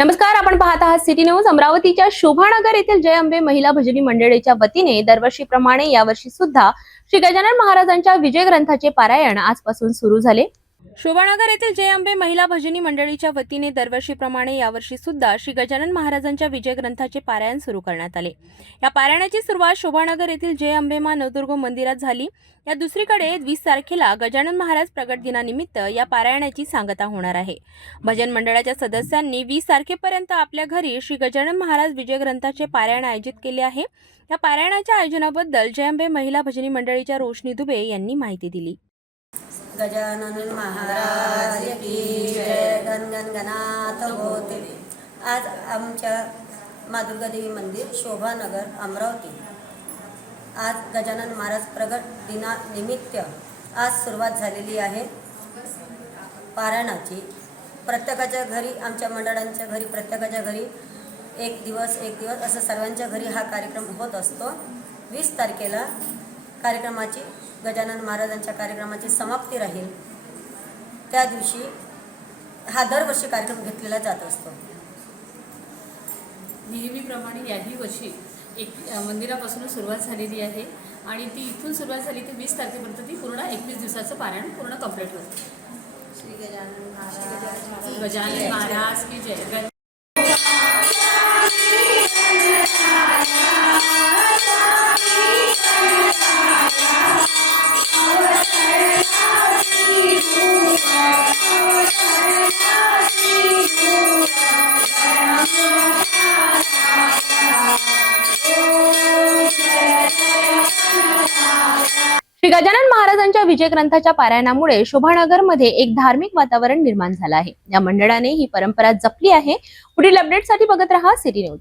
नमस्कार आपण पाहत आहात सिटी न्यूज. अमरावतीच्या शोभानगर येथील जय अंबे महिला भजनी मंडळीच्या वतीने दरवर्षीप्रमाणे यावर्षी सुद्धा श्री गजानन महाराजांच्या विजय ग्रंथाचे पारायण आजपासून सुरू झाले. शोभानगर येथील जय अंबे महिला भजनी मंडळीच्या वतीने दरवर्षीप्रमाणे यावर्षी सुद्धा श्री गजानन महाराजांच्या विजय ग्रंथाचे पारायण सुरू करण्यात आले. या पारायणाची सुरुवात शोभानगर येथील जय अंबेमा नवदुर्ग मंदिरात झाली. या दुसरीकडे वीस तारखेला गजानन महाराज प्रगट दिनानिमित्त या पारायणाची सांगता होणार आहे. भजन मंडळाच्या सदस्यांनी वीस तारखेपर्यंत आपल्या घरी श्री गजानन महाराज विजय ग्रंथाचे पारायण आयोजित केले आहे. या पारायणाच्या आयोजनाबद्दल जय अंबे महिला भजनी मंडळीच्या रोशनी दुबे यांनी माहिती दिली. गजानन महाराज की जय. होते. आज आमच्या मादुर्गा मंदिर शोभानगर अमरावती. आज गजानन महाराज प्रगट दिनानिमित्त आज सुरुवात झालेली आहे. पारायणाची. प्रत्येकाच्या घरी आमच्या मंडळांच्या घरी प्रत्येकाच्या घरी एक दिवस एक दिवस असं सर्वांच्या घरी हा कार्यक्रम होत असतो. वीस तारखेला कार्यक्रमाची गजानन महाराजांच्या कार्यक्रमाची समाप्ती राहील. त्या दिवशी हा दरवर्षी कार्यक्रम घेतलेला जात असतो. नेहमीप्रमाणे याही वर्षी एक अ, मंदिरापासूनच सुरुवात झालेली आहे आणि ती इथून सुरुवात झाली ती वीस तारखेपर्यंत ती पूर्ण एकवीस दिवसाचं पारायण पूर्ण कंप्लीट होतं. श्री गजानन महाराज. गजानन महाराज की जय. गजानन महाराजांच्या विजय ग्रंथाच्या पारायणामुळे शोभानगरमध्ये एक धार्मिक वातावरण निर्माण झालं आहे. या मंडळाने ही परंपरा जपली आहे. पुढील अपडेटसाठी बघत रहा सिटी न्यूज.